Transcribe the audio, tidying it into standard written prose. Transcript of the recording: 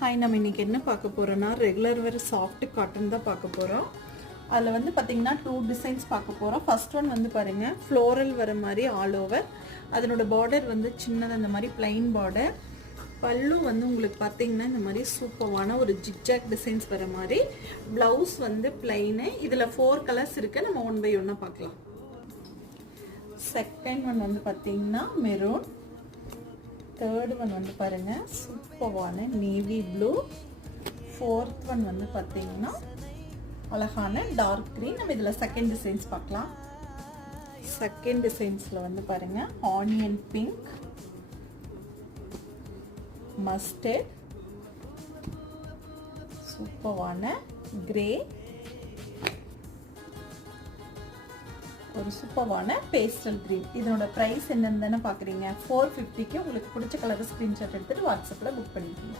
Hi, நம்ம இன்றைக்கி என்ன பார்க்க போகிறோன்னா ரெகுலர் வேர் சாஃப்ட் காட்டன் தான் பார்க்க போகிறோம். அதில் வந்து பார்த்திங்கன்னா 2 டிசைன்ஸ் பார்க்க போகிறோம். ஃபர்ஸ்ட் ஒன் வந்து பாருங்கள், ஃப்ளோரல் வர மாதிரி ஆல் ஓவர். அதனோட பார்டர் வந்து சின்னதாக இந்த மாதிரி பிளைன் பார்டர். பல்லு வந்து உங்களுக்கு பார்த்திங்கன்னா இந்த மாதிரி சூப்பரான ஒரு ஜிக்ஜாக் டிசைன்ஸ் வர மாதிரி. ப்ளவுஸ் வந்து பிளைனு. இதில் 4 கலர்ஸ் இருக்குது. நம்ம 1 by 1 பார்க்கலாம். செகண்ட் ஒன் வந்து பார்த்திங்கன்னா மெரூன். தேர்ட் ஒன் வந்து பாருங்கள் சூப்பரான நேவி ப்ளூ. ஃபோர்த் ஒன் வந்து பார்த்தீங்கன்னா அழகான டார்க் க்ரீன். நம்ம இதில் செகண்ட் டிசைன்ஸ் பார்க்கலாம். செகண்ட் டிசைன்ஸில் வந்து பாருங்கள் ஆனியன் பிங்க், மஸ்டர்ட், சூப்பரான கிரே, ஒரு சூப்பரான பேஸ்டல் கிரீன். இதனோட ப்ரைஸ் என்னன்னு தானே பார்க்குறீங்க. 450க்கு உங்களுக்கு பிடிச்ச கலர் ஸ்க்ரீன்ஷாட் எடுத்துகிட்டு வாட்ஸ்அப்பில் புக் பண்ணிக்கோங்க.